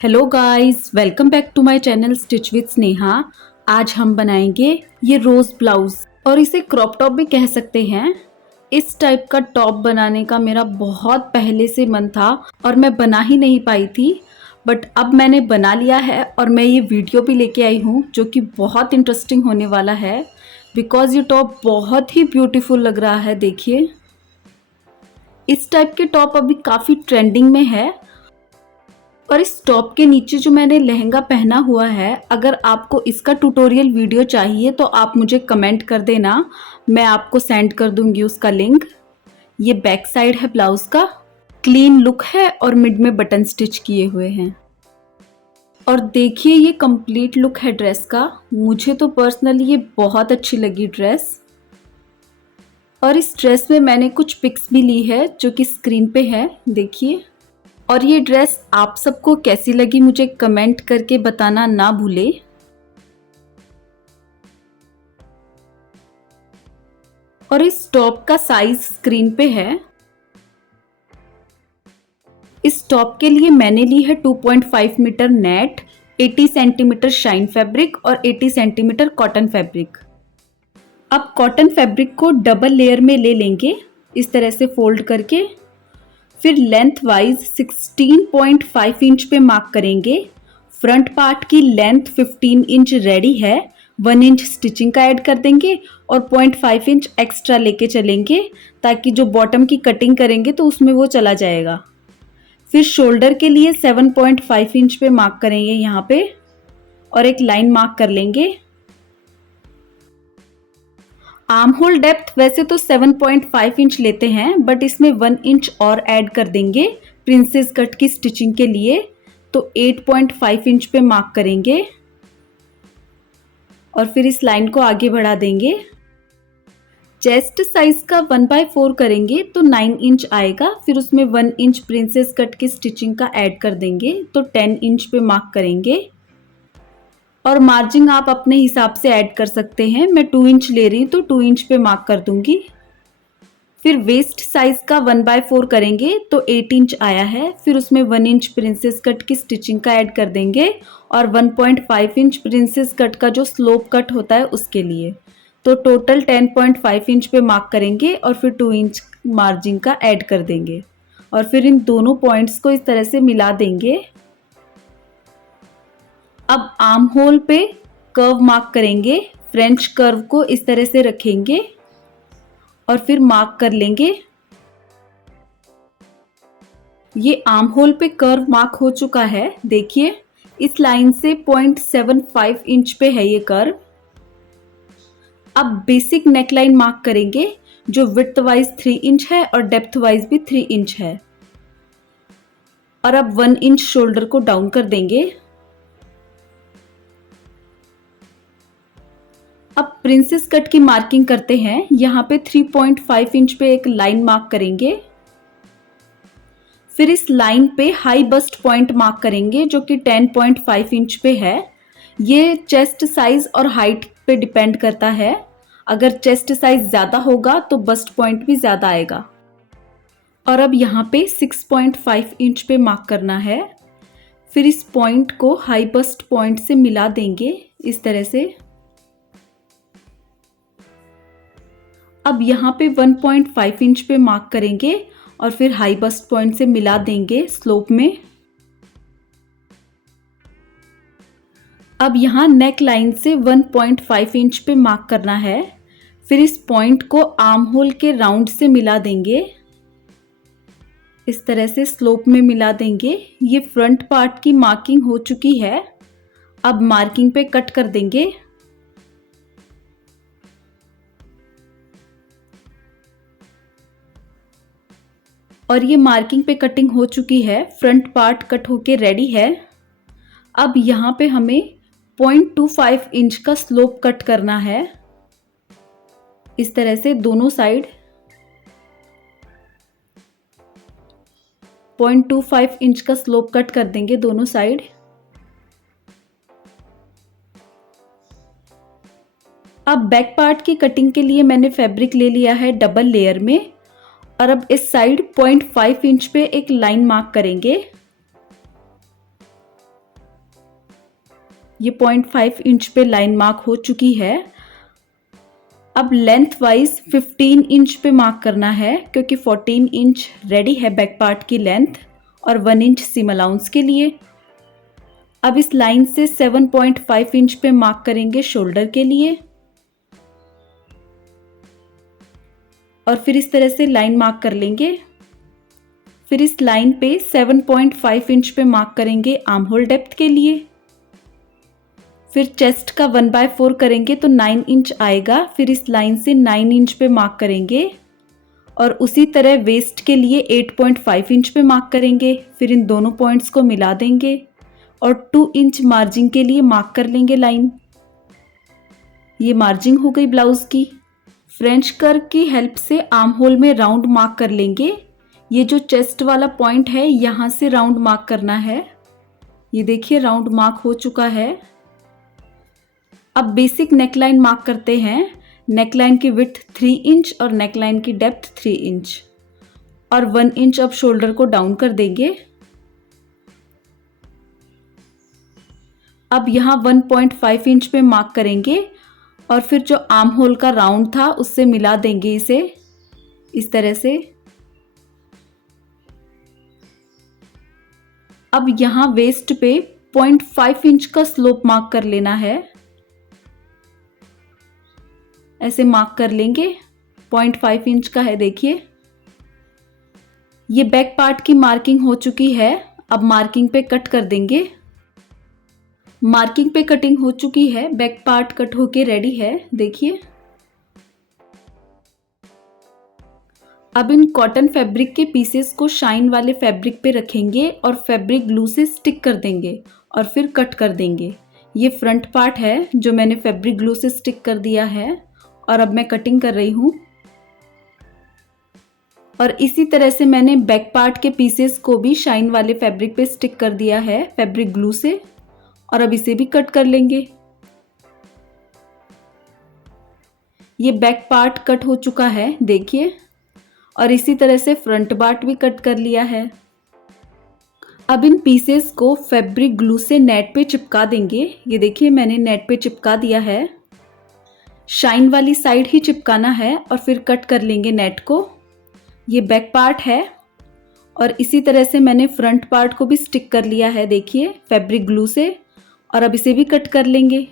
Hello guys, welcome back to my channel stitch with Sneha. आज हम बनाएंगे ये रोज ब्लाउज और इसे क्रॉप टॉप भी कह सकते हैं। इस टाइप का टॉप बनाने का मेरा बहुत पहले से मन था और मैं बना ही नहीं पाई थी, बट अब मैंने बना लिया है और मैं ये वीडियो भी लेके आई हूँ जो कि बहुत इंटरेस्टिंग होने वाला है बिकॉज ये टॉप बहुत ही ब्यूटीफुल लग रहा है। देखिए, इस टाइप के टॉप अभी काफ़ी ट्रेंडिंग में है और इस टॉप के नीचे जो मैंने लहंगा पहना हुआ है, अगर आपको इसका ट्यूटोरियल वीडियो चाहिए तो आप मुझे कमेंट कर देना, मैं आपको सेंड कर दूंगी उसका लिंक। ये बैक साइड है ब्लाउज का, क्लीन लुक है और मिड में बटन स्टिच किए हुए हैं। और देखिए ये कंप्लीट लुक है ड्रेस का। मुझे तो पर्सनली ये बहुत अच्छी लगी ड्रेस। और इस ड्रेस में मैंने कुछ पिक्स भी ली है जो कि स्क्रीन पे है, देखिए। और ये ड्रेस आप सबको कैसी लगी मुझे कमेंट करके बताना ना भूले। और इस टॉप का साइज स्क्रीन पे है। इस टॉप के लिए मैंने ली है 2.5 metre net, 80 centimetre shine fabric और 80 सेंटीमीटर कॉटन फैब्रिक। अब कॉटन फैब्रिक को डबल लेयर में ले लेंगे, इस तरह से फोल्ड करके। फिर लेंथ वाइज 16.5 इंच पे मार्क करेंगे। फ्रंट पार्ट की लेंथ 15 इंच रेडी है, 1 इंच स्टिचिंग का ऐड कर देंगे और 0.5 इंच एक्स्ट्रा लेके चलेंगे ताकि जो बॉटम की कटिंग करेंगे तो उसमें वो चला जाएगा। फिर शोल्डर के लिए 7.5 इंच पे मार्क करेंगे यहाँ पे और एक लाइन मार्क कर लेंगे। आर्म होल डेप्थ वैसे तो 7.5 इंच लेते हैं, बट इसमें 1 इंच और ऐड कर देंगे प्रिंसेस कट की स्टिचिंग के लिए, तो 8.5 इंच पे मार्क करेंगे और फिर इस लाइन को आगे बढ़ा देंगे। चेस्ट साइज का 1/4 करेंगे तो 9 इंच आएगा। फिर उसमें 1 इंच प्रिंसेस कट की स्टिचिंग का ऐड कर देंगे तो 10 इंच पे मार्क करेंगे। और मार्जिन आप अपने हिसाब से ऐड कर सकते हैं। मैं 2 इंच ले रही हूँ तो 2 इंच पे मार्क कर दूंगी। फिर वेस्ट साइज का 1/4 करेंगे तो 8 इंच आया है। फिर उसमें 1 इंच प्रिंसेस कट की स्टिचिंग का ऐड कर देंगे और 1.5 इंच प्रिंसेस कट का जो स्लोप कट होता है उसके लिए, तो टोटल 10.5 इंच पे मार्क करेंगे और फिर 2 इंच मार्जिन का ऐड कर देंगे और फिर इन दोनों पॉइंट्स को इस तरह से मिला देंगे। अब आर्म होल पे कर्व मार्क करेंगे, फ्रेंच कर्व को इस तरह से रखेंगे और फिर मार्क कर लेंगे। ये आर्म होल पे कर्व मार्क हो चुका है, देखिए इस लाइन से 0.75 इंच पे है ये कर्व। अब बेसिक नेक लाइन मार्क करेंगे जो विड्थ वाइज 3 इंच है और डेप्थ वाइज भी 3 इंच है। और अब 1 इंच शोल्डर को डाउन कर देंगे। अब प्रिंसेस कट की मार्किंग करते हैं। यहाँ पे 3.5 इंच पे एक लाइन मार्क करेंगे। फिर इस लाइन पे हाई बस्ट पॉइंट मार्क करेंगे जो कि 10.5 इंच पे है। ये चेस्ट साइज और हाइट पे डिपेंड करता है। अगर चेस्ट साइज ज़्यादा होगा तो बस्ट पॉइंट भी ज़्यादा आएगा। और अब यहाँ पे 6.5 इंच पे मार्क करना है। फिर इस पॉइंट को हाई बस्ट पॉइंट से मिला देंगे इस तरह से। अब यहाँ पे 1.5 इंच पे मार्क करेंगे और फिर हाई बस्ट पॉइंट से मिला देंगे स्लोप में। अब यहाँ नेक लाइन से 1.5 इंच पे मार्क करना है। फिर इस पॉइंट को आर्म होल के राउंड से मिला देंगे, इस तरह से स्लोप में मिला देंगे। ये फ्रंट पार्ट की मार्किंग हो चुकी है। अब मार्किंग पे कट कर देंगे। और ये मार्किंग पे कटिंग हो चुकी है, फ्रंट पार्ट कट होके रेडी है। अब यहाँ पे हमें 0.25 इंच का स्लोप कट करना है, इस तरह से दोनों साइड 0.25 इंच का स्लोप कट कर देंगे दोनों साइड। अब बैक पार्ट की कटिंग के लिए मैंने फैब्रिक ले लिया है डबल लेयर में और अब इस साइड 0.5 इंच पे एक लाइन मार्क करेंगे। ये 0.5 इंच पे लाइन मार्क हो चुकी है। अब लेंथ वाइज 15 इंच पे मार्क करना है, क्योंकि 14 इंच रेडी है बैक पार्ट की लेंथ और 1 इंच सीम अलाउंस के लिए। अब इस लाइन से 7.5 इंच पे मार्क करेंगे शोल्डर के लिए और फिर इस तरह से लाइन मार्क कर लेंगे। फिर इस लाइन पे 7.5 इंच पे मार्क करेंगे आर्म होल डेप्थ के लिए। फिर चेस्ट का 1/4 करेंगे तो 9 इंच आएगा। फिर इस लाइन से 9 इंच पे मार्क करेंगे और उसी तरह वेस्ट के लिए 8.5 इंच पे मार्क करेंगे। फिर इन दोनों पॉइंट्स को मिला देंगे और 2 इंच मार्जिन के लिए मार्क कर लेंगे लाइन। ये मार्जिन हो गई ब्लाउज की। फ्रेंच कर्व की हेल्प से आर्म होल में राउंड मार्क कर लेंगे। ये जो चेस्ट वाला पॉइंट है यहाँ से राउंड मार्क करना है। ये देखिए राउंड मार्क हो चुका है। अब बेसिक नेकलाइन मार्क करते हैं। नेकलाइन की विड्थ 3 इंच और नेकलाइन की डेप्थ 3 इंच और 1 इंच अब शोल्डर को डाउन कर देंगे। अब यहाँ 1.5 इंच पे मार्क करेंगे और फिर जो आर्म होल का राउंड था उससे मिला देंगे इसे इस तरह से। अब यहाँ वेस्ट पे 0.5 इंच का स्लोप मार्क कर लेना है। ऐसे मार्क कर लेंगे, 0.5 इंच का है देखिए। ये बैक पार्ट की मार्किंग हो चुकी है। अब मार्किंग पे कट कर देंगे। मार्किंग पे कटिंग हो चुकी है, बैक पार्ट कट होके रेडी है देखिए। अब इन कॉटन फैब्रिक के पीसेस को शाइन वाले फैब्रिक पे रखेंगे और फैब्रिक ग्लू से स्टिक कर देंगे और फिर कट कर देंगे। ये फ्रंट पार्ट है जो मैंने फैब्रिक ग्लू से स्टिक कर दिया है और अब मैं कटिंग कर रही हूँ। और इसी तरह से मैंने बैक पार्ट के पीसेस को भी शाइन वाले फैब्रिक पे स्टिक कर दिया है फैब्रिक ग्लू से और अब इसे भी कट कर लेंगे। ये बैक पार्ट कट हो चुका है देखिए और इसी तरह से फ्रंट पार्ट भी कट कर लिया है। अब इन पीसेस को फैब्रिक ग्लू से नेट पे चिपका देंगे। ये देखिए मैंने नेट पे चिपका दिया है। शाइन वाली साइड ही चिपकाना है और फिर कट कर लेंगे नेट को। ये बैक पार्ट है और इसी तरह से मैंने फ्रंट पार्ट को भी स्टिक कर लिया है देखिए फैब्रिक ग्लू से और अब इसे भी कट कर लेंगे।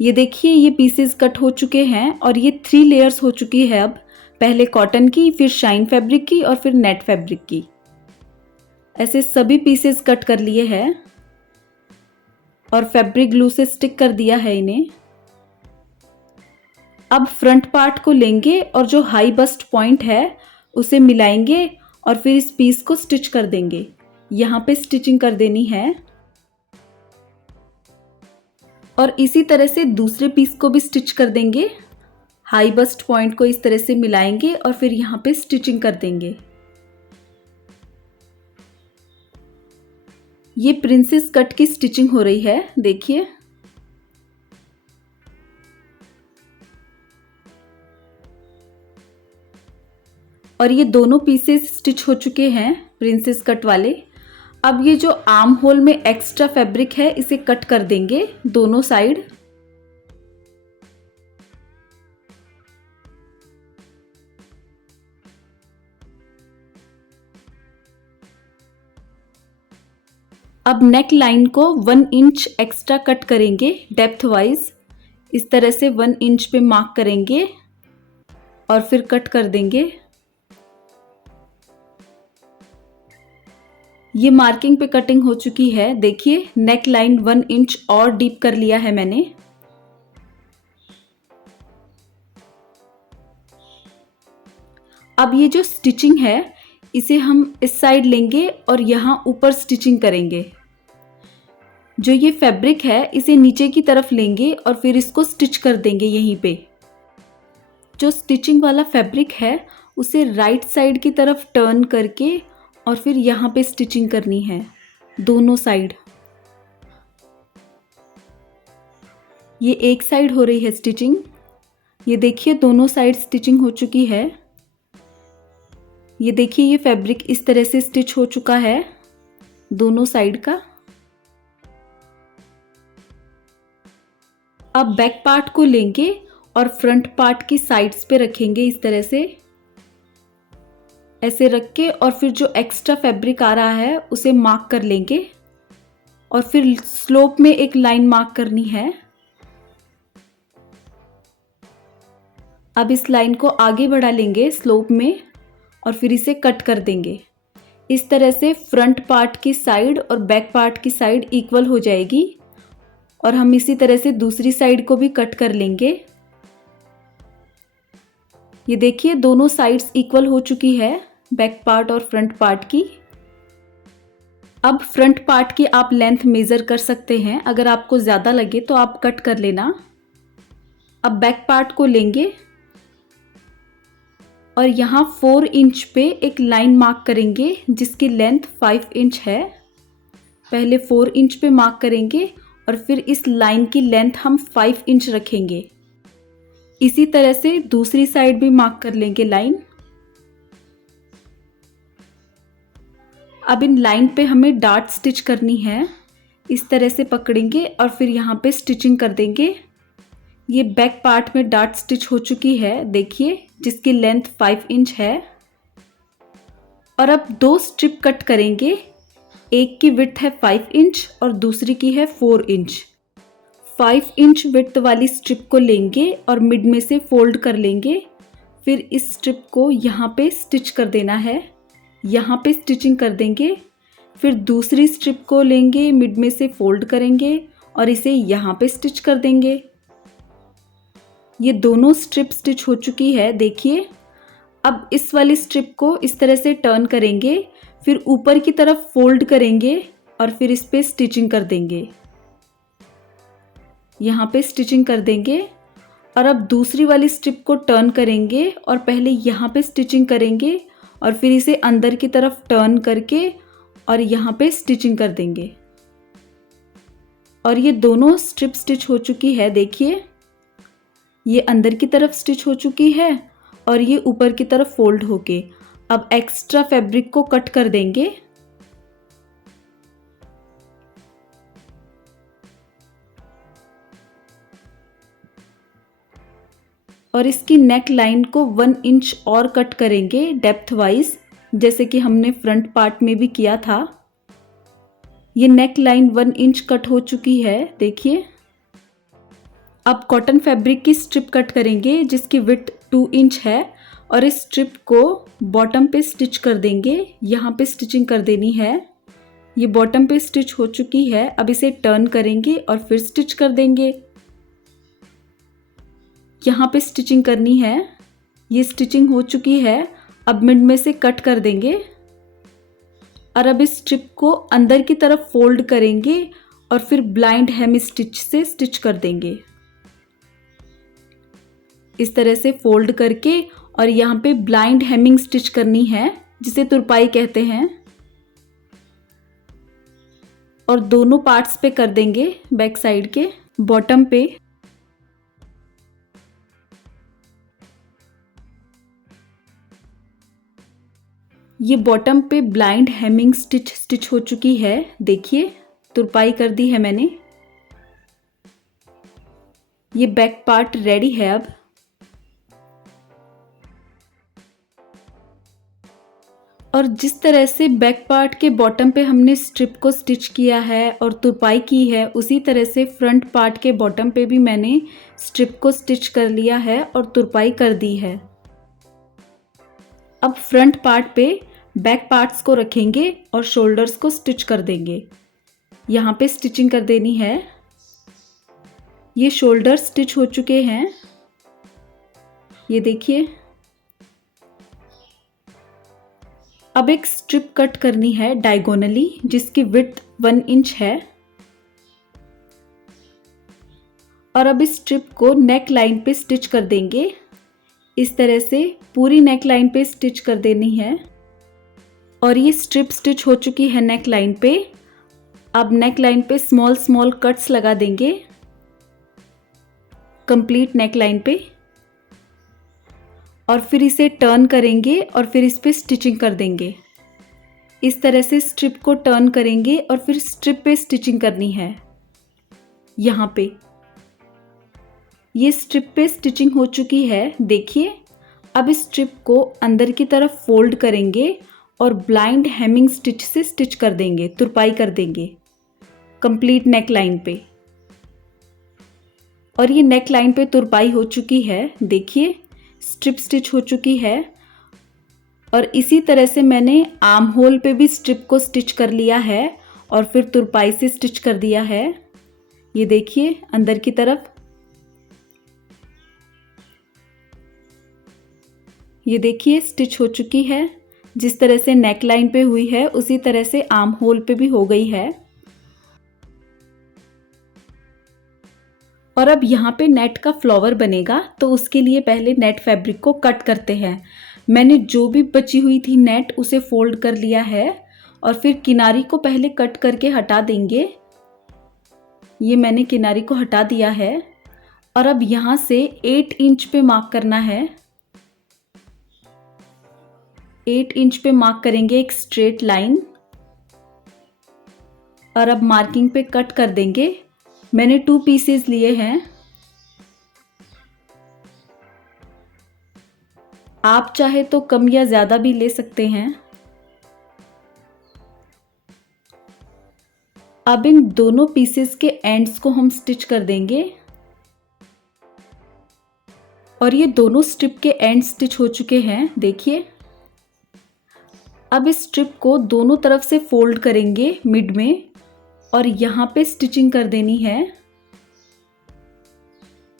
ये देखिए ये पीसेस कट हो चुके हैं और ये 3 लेयर्स हो चुकी है। अब पहले कॉटन की, फिर शाइन फैब्रिक की और फिर नेट फैब्रिक की। ऐसे सभी पीसेस कट कर लिए हैं और फैब्रिक ग्लू से स्टिक कर दिया है इन्हें। अब फ्रंट पार्ट को लेंगे और जो हाई बस्ट पॉइंट है उसे मिलाएंगे और फिर इस पीस को स्टिच कर देंगे। यहाँ पे स्टिचिंग कर देनी है और इसी तरह से दूसरे पीस को भी स्टिच कर देंगे। हाई बस्ट पॉइंट को इस तरह से मिलाएंगे और फिर यहाँ पे स्टिचिंग कर देंगे। ये प्रिंसेस कट की स्टिचिंग हो रही है देखिए। और ये दोनों पीसेस स्टिच हो चुके हैं प्रिंसेस कट वाले। अब ये जो आर्म होल में एक्स्ट्रा फैब्रिक है इसे कट कर देंगे दोनों साइड। अब नेक लाइन को 1 इंच एक्स्ट्रा कट करेंगे डेप्थ वाइज। इस तरह से 1 इंच पे मार्क करेंगे और फिर कट कर देंगे। ये मार्किंग पे कटिंग हो चुकी है देखिए। नेक लाइन 1 इंच और डीप कर लिया है मैंने। अब ये जो स्टिचिंग है इसे हम इस साइड लेंगे और यहाँ ऊपर स्टिचिंग करेंगे। जो ये फैब्रिक है इसे नीचे की तरफ लेंगे और फिर इसको स्टिच कर देंगे यहीं पे। जो स्टिचिंग वाला फैब्रिक है उसे राइट साइड की तरफ टर्न करके और फिर यहाँ पे स्टिचिंग करनी है दोनों साइड। ये एक साइड हो रही है स्टिचिंग। ये देखिए दोनों साइड स्टिचिंग हो चुकी है। ये देखिए ये फैब्रिक इस तरह से स्टिच हो चुका है दोनों साइड का। अब बैक पार्ट को लेंगे और फ्रंट पार्ट की साइड्स पे रखेंगे इस तरह से, ऐसे रख के, और फिर जो एक्स्ट्रा फैब्रिक आ रहा है उसे मार्क कर लेंगे और फिर स्लोप में एक लाइन मार्क करनी है। अब इस लाइन को आगे बढ़ा लेंगे स्लोप में और फिर इसे कट कर देंगे। इस तरह से फ्रंट पार्ट की साइड और बैक पार्ट की साइड इक्वल हो जाएगी और हम इसी तरह से दूसरी साइड को भी कट कर लेंगे। ये देखिए दोनों साइड्स इक्वल हो चुकी है, बैक पार्ट और फ्रंट पार्ट की। अब फ्रंट पार्ट की आप लेंथ मेज़र कर सकते हैं, अगर आपको ज़्यादा लगे तो आप कट कर लेना। अब बैक पार्ट को लेंगे और यहाँ 4 इंच पे एक लाइन मार्क करेंगे जिसकी लेंथ 5 इंच है। पहले 4 इंच पे मार्क करेंगे और फिर इस लाइन की लेंथ हम 5 इंच रखेंगे। इसी तरह से दूसरी साइड भी मार्क कर लेंगे लाइन। अब इन लाइन पे हमें डार्ट स्टिच करनी है। इस तरह से पकड़ेंगे और फिर यहाँ पे स्टिचिंग कर देंगे। ये बैक पार्ट में डार्ट स्टिच हो चुकी है, देखिए, जिसकी लेंथ 5 इंच है। और अब 2 स्ट्रिप कट करेंगे, एक की विड्थ है 5 इंच और दूसरी की है 4 इंच। 5 इंच विड्थ वाली स्ट्रिप को लेंगे और मिड में से फोल्ड कर लेंगे। फिर इस स्ट्रिप को यहाँ पे स्टिच कर देना है, यहाँ पे स्टिचिंग कर देंगे। फिर दूसरी स्ट्रिप को लेंगे, मिड में से फोल्ड करेंगे और इसे यहाँ पे स्टिच कर देंगे। ये दोनों स्ट्रिप स्टिच हो चुकी है, देखिए। अब इस वाली स्ट्रिप को इस तरह से टर्न करेंगे, फिर ऊपर की तरफ फोल्ड करेंगे और फिर इस पे स्टिचिंग कर देंगे, यहाँ पे स्टिचिंग कर देंगे। और अब दूसरी वाली स्ट्रिप को टर्न करेंगे और पहले यहाँ पे स्टिचिंग करेंगे और फिर इसे अंदर की तरफ टर्न करके और यहाँ पे स्टिचिंग कर देंगे। और ये दोनों स्ट्रिप स्टिच हो चुकी है, देखिए। ये अंदर की तरफ स्टिच हो चुकी है और ये ऊपर की तरफ फोल्ड होके। अब एक्स्ट्रा फैब्रिक को कट कर देंगे। और इसकी नेक लाइन को 1 इंच और कट करेंगे डेप्थ वाइज, जैसे कि हमने फ्रंट पार्ट में भी किया था। ये नेक लाइन 1 इंच कट हो चुकी है, देखिए। अब कॉटन फैब्रिक की स्ट्रिप कट करेंगे जिसकी विड्थ 2 इंच है और इस स्ट्रिप को बॉटम पे स्टिच कर देंगे, यहाँ पे स्टिचिंग कर देनी है। ये बॉटम पे स्टिच हो चुकी है। अब इसे टर्न करेंगे और फिर स्टिच कर देंगे, यहाँ पे स्टिचिंग करनी है। ये स्टिचिंग हो चुकी है। अब मिड में से कट कर देंगे और अब इस स्ट्रिप को अंदर की तरफ फोल्ड करेंगे और फिर ब्लाइंड हेम स्टिच से स्टिच कर देंगे, इस तरह से फोल्ड करके। और यहाँ पे ब्लाइंड हेमिंग स्टिच करनी है, जिसे तुरपाई कहते हैं। और दोनों पार्ट्स पे कर देंगे, बैक साइड के बॉटम पे। ये बॉटम पे ब्लाइंड हेमिंग स्टिच हो चुकी है, देखिए, तुरपाई कर दी है मैंने। ये बैक पार्ट रेडी है। अब और जिस तरह से बैक पार्ट के बॉटम पे हमने स्ट्रिप को स्टिच किया है और तुरपाई की है, उसी तरह से फ्रंट पार्ट के बॉटम पे भी मैंने स्ट्रिप को स्टिच कर लिया है और तुरपाई कर दी है। अब फ्रंट पार्ट पे बैक पार्ट्स को रखेंगे और शोल्डर्स को स्टिच कर देंगे, यहाँ पे स्टिचिंग कर देनी है। ये शोल्डर स्टिच हो चुके हैं, ये देखिए। अब एक स्ट्रिप कट करनी है डायगोनली, जिसकी विड्थ 1 इंच है। और अब इस स्ट्रिप को नेक लाइन पे स्टिच कर देंगे, इस तरह से पूरी नेक लाइन पे स्टिच कर देनी है। और ये स्ट्रिप स्टिच हो चुकी है नेक लाइन पे। अब नेक लाइन पे स्मॉल स्मॉल कट्स लगा देंगे कंप्लीट नेक लाइन पे। और फिर इसे टर्न करेंगे और फिर इस पे स्टिचिंग कर देंगे, इस तरह से स्ट्रिप को टर्न करेंगे और फिर स्ट्रिप पे स्टिचिंग करनी है, यहाँ पे। ये स्ट्रिप पे स्टिचिंग हो चुकी है, देखिए। अब इस स्ट्रिप को अंदर की तरफ फोल्ड करेंगे और ब्लाइंड हेमिंग स्टिच से स्टिच कर देंगे, तुरपाई कर देंगे कंप्लीट नेक लाइन पे। और ये नेक लाइन पे तुरपाई हो चुकी है, देखिए स्ट्रिप स्टिच हो चुकी है। और इसी तरह से मैंने आर्म होल पे भी स्ट्रिप को स्टिच कर लिया है और फिर तुरपाई से स्टिच कर दिया है। ये देखिए अंदर की तरफ, ये देखिए स्टिच हो चुकी है। जिस तरह से नेक लाइन पे हुई है उसी तरह से आर्म होल पे भी हो गई है। और अब यहाँ पे नेट का फ्लावर बनेगा, तो उसके लिए पहले नेट फैब्रिक को कट करते हैं। मैंने जो भी बची हुई थी नेट उसे फोल्ड कर लिया है और फिर किनारी को पहले कट करके हटा देंगे। ये मैंने किनारी को हटा दिया है। और अब यहाँ से 8 इंच पे मार्क करना है। 8 इंच पे मार्क करेंगे एक स्ट्रेट लाइन और अब मार्किंग पे कट कर देंगे। मैंने 2 पीसेस लिए हैं। आप चाहे तो कम या ज़्यादा भी ले सकते हैं। अब इन दोनों पीसेस के एंड्स को हम स्टिच कर देंगे। और ये दोनों स्ट्रिप के एंड स्टिच हो चुके हैं, देखिए। अब इस स्ट्रिप को दोनों तरफ से फोल्ड करेंगे मिड में और यहाँ पे स्टिचिंग कर देनी है।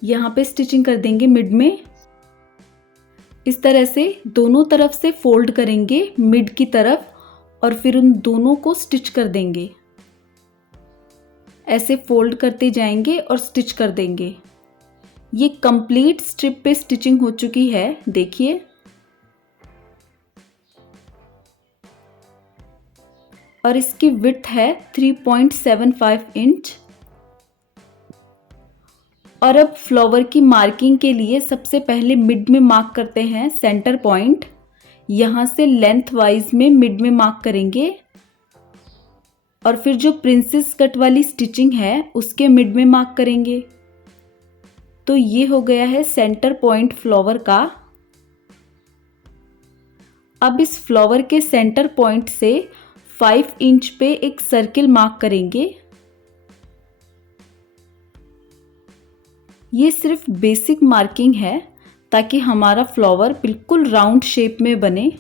यहाँ पे स्टिचिंग कर देंगे मिड में। इस तरह से दोनों तरफ से फोल्ड करेंगे मिड की तरफ और फिर उन दोनों को स्टिच कर देंगे। ऐसे फोल्ड करते जाएंगे और स्टिच कर देंगे। ये कंप्लीट स्ट्रिप पे स्टिचिंग हो चुकी है, देखिए। और इसकी विड्थ है 3.75 इंच। और अब फ्लावर की मार्किंग के लिए सबसे पहले मिड में मार्क करते हैं सेंटर पॉइंट। यहाँ से लेंथ वाइज में मिड में मार्क करेंगे और फिर जो प्रिंसेस कट वाली स्टिचिंग है उसके मिड में मार्क करेंगे। तो ये हो गया है सेंटर पॉइंट फ्लावर का। अब इस फ्लावर के सेंटर पॉइंट से 5 इंच पे एक सर्किल मार्क करेंगे। ये सिर्फ बेसिक मार्किंग है ताकि हमारा फ्लावर बिल्कुल राउंड शेप में बने।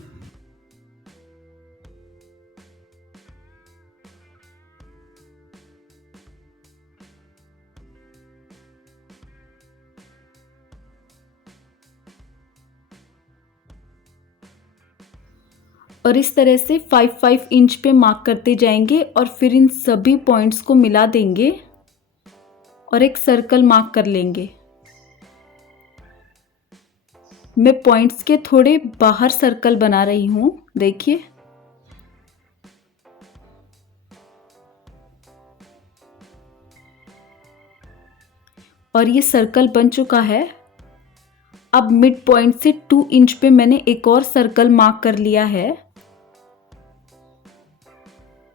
और इस तरह से 5 इंच पे मार्क करते जाएंगे और फिर इन सभी पॉइंट्स को मिला देंगे और एक सर्कल मार्क कर लेंगे। मैं पॉइंट्स के थोड़े बाहर सर्कल बना रही हूँ, देखिए। और ये सर्कल बन चुका है। अब मिड पॉइंट से 2 इंच पे मैंने एक और सर्कल मार्क कर लिया है।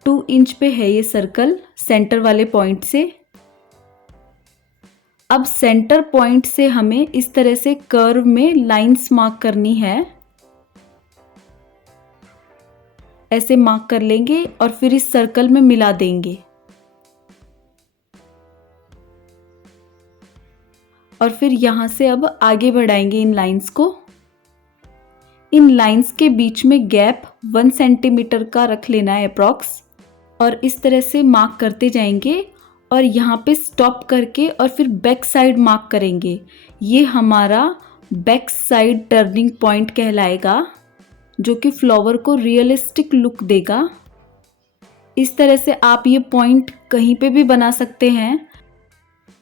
2 इंच पे है ये सर्कल सेंटर वाले पॉइंट से। अब सेंटर पॉइंट से हमें इस तरह से कर्व में लाइंस मार्क करनी है। ऐसे मार्क कर लेंगे और फिर इस सर्कल में मिला देंगे। और फिर यहाँ से अब आगे बढ़ाएंगे इन लाइंस को। इन लाइंस के बीच में गैप 1 सेंटीमीटर का रख लेना है अप्रॉक्स। और इस तरह से मार्क करते जाएंगे और यहाँ पे स्टॉप करके और फिर बैक साइड मार्क करेंगे। ये हमारा बैक साइड टर्निंग पॉइंट कहलाएगा, जो कि फ्लावर को रियलिस्टिक लुक देगा। इस तरह से आप ये पॉइंट कहीं पे भी बना सकते हैं।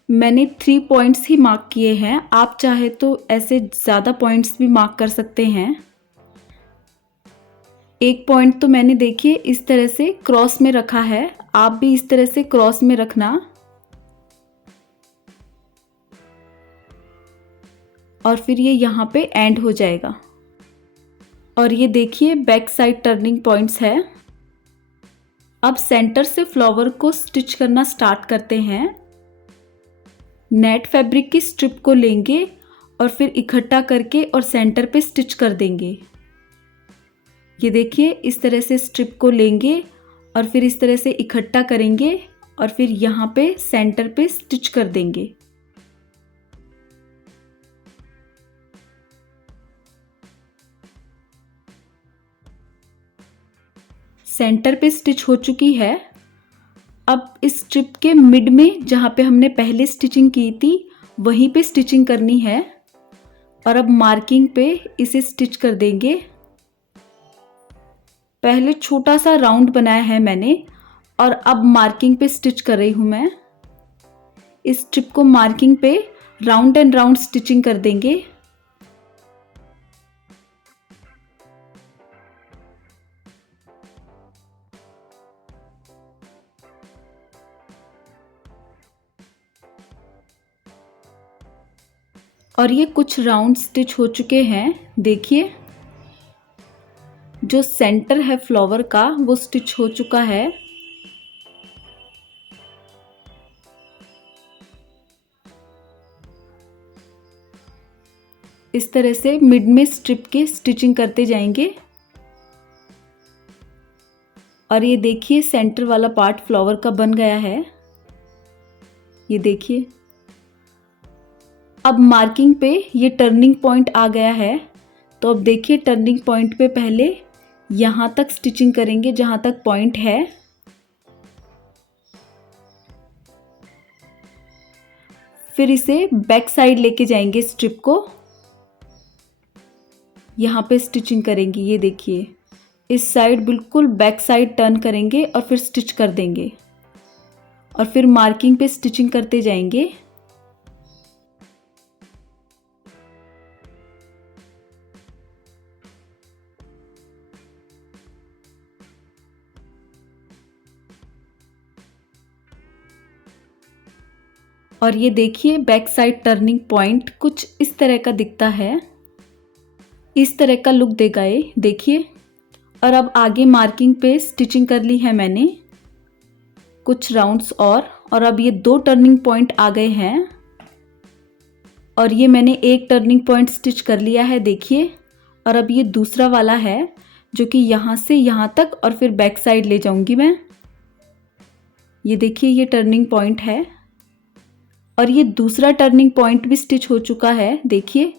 मैंने 3 पॉइंट्स ही मार्क किए हैं, आप चाहे तो ऐसे ज़्यादा पॉइंट्स भी मार्क कर सकते हैं। एक पॉइंट तो मैंने देखिए इस तरह से क्रॉस में रखा है, आप भी इस तरह से क्रॉस में रखना। और फिर ये यहाँ पे एंड हो जाएगा। और ये देखिए बैक साइड टर्निंग पॉइंट्स है। अब सेंटर से फ्लावर को स्टिच करना स्टार्ट करते हैं। नेट फैब्रिक की स्ट्रिप को लेंगे और फिर इकट्ठा करके और सेंटर पे स्टिच कर देंगे। ये देखिए, इस तरह से स्ट्रिप को लेंगे और फिर इस तरह से इकट्ठा करेंगे और फिर यहाँ पे सेंटर पे स्टिच कर देंगे। सेंटर पे स्टिच हो चुकी है। अब इस स्ट्रिप के मिड में जहाँ पे हमने पहले स्टिचिंग की थी वहीं पे स्टिचिंग करनी है और अब मार्किंग पे इसे स्टिच कर देंगे। पहले छोटा सा राउंड बनाया है मैंने और अब मार्किंग पे स्टिच कर रही हूँ मैं। इस स्ट्रिप को मार्किंग पे राउंड एंड राउंड स्टिचिंग कर देंगे। और ये कुछ राउंड स्टिच हो चुके हैं। देखिए, जो सेंटर है फ्लावर का वो स्टिच हो चुका है। इस तरह से मिड में स्ट्रिप के स्टिचिंग करते जाएंगे। और ये देखिए, सेंटर वाला पार्ट फ्लावर का बन गया है। ये देखिए, अब मार्किंग पे ये टर्निंग पॉइंट आ गया है। तो अब देखिए, टर्निंग पॉइंट पे पहले यहाँ तक स्टिचिंग करेंगे जहाँ तक पॉइंट है। फिर इसे बैक साइड लेके जाएंगे स्ट्रिप को, यहाँ पे स्टिचिंग करेंगे। ये देखिए, इस साइड बिल्कुल बैक साइड टर्न करेंगे और फिर स्टिच कर देंगे और फिर मार्किंग पे स्टिचिंग करते जाएंगे। और ये देखिए, बैक साइड टर्निंग पॉइंट कुछ इस तरह का दिखता है। इस तरह का लुक देगा ये, देखिए। और अब आगे मार्किंग पे स्टिचिंग कर ली है मैंने कुछ राउंड्स और अब ये 2 टर्निंग पॉइंट आ गए हैं और ये मैंने एक टर्निंग पॉइंट स्टिच कर लिया है, देखिए। और अब ये दूसरा वाला है जो कि यहाँ से यहाँ तक और फिर बैक साइड ले जाऊंगी मैं। ये देखिए, ये टर्निंग पॉइंट है और ये दूसरा टर्निंग पॉइंट भी स्टिच हो चुका है, देखिए।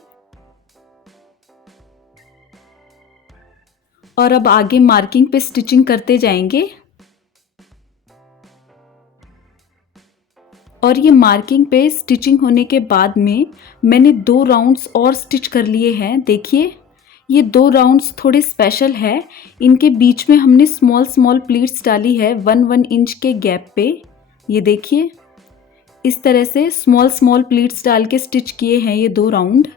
और अब आगे मार्किंग पे स्टिचिंग करते जाएंगे। और ये मार्किंग पे स्टिचिंग होने के बाद में मैंने 2 राउंड्स और स्टिच कर लिए हैं। देखिए, ये 2 राउंड्स थोड़े स्पेशल है। इनके बीच में हमने स्मॉल स्मॉल प्लीट्स डाली है 1-1 इंच के गैप पे। ये देखिए, इस तरह से स्मॉल स्मॉल प्लीट्स डाल के स्टिच किए हैं ये 2 राउंड।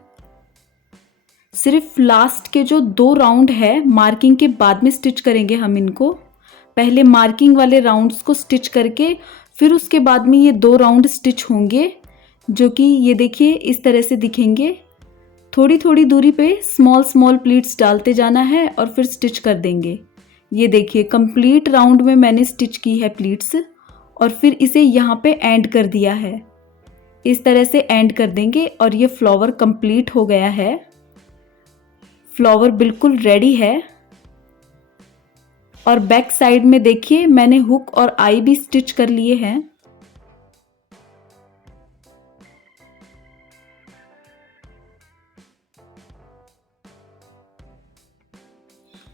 सिर्फ लास्ट के जो 2 राउंड है मार्किंग के बाद में स्टिच करेंगे हम इनको। पहले मार्किंग वाले राउंड्स को स्टिच करके फिर उसके बाद में ये 2 राउंड स्टिच होंगे जो कि ये देखिए इस तरह से दिखेंगे। थोड़ी थोड़ी दूरी पे स्मॉल स्मॉल प्लीट्स डालते जाना है और फिर स्टिच कर देंगे। ये देखिए, कंप्लीट राउंड में मैंने स्टिच की है प्लीट्स और फिर इसे यहाँ पे एंड कर दिया है। इस तरह से एंड कर देंगे और ये फ्लावर कंप्लीट हो गया है। फ्लावर बिल्कुल रेडी है। और बैक साइड में देखिए, मैंने हुक और आई भी स्टिच कर लिए हैं।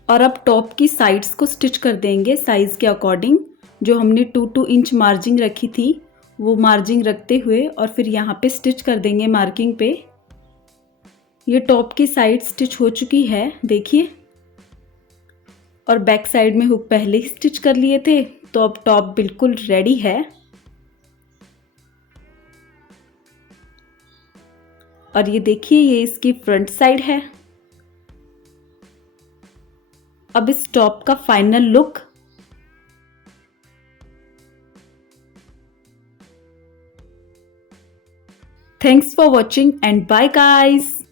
और अब टॉप की साइड्स को स्टिच कर देंगे साइज के अकॉर्डिंग। जो हमने 2-2 इंच मार्जिंग रखी थी वो मार्जिंग रखते हुए और फिर यहाँ पे स्टिच कर देंगे मार्किंग पे। ये टॉप की साइड स्टिच हो चुकी है, देखिए। और बैक साइड में हुक पहले ही स्टिच कर लिए थे, तो अब टॉप बिल्कुल रेडी है। और ये देखिए, ये इसकी फ्रंट साइड है। अब इस टॉप का final look. Thanks for watching and bye guys.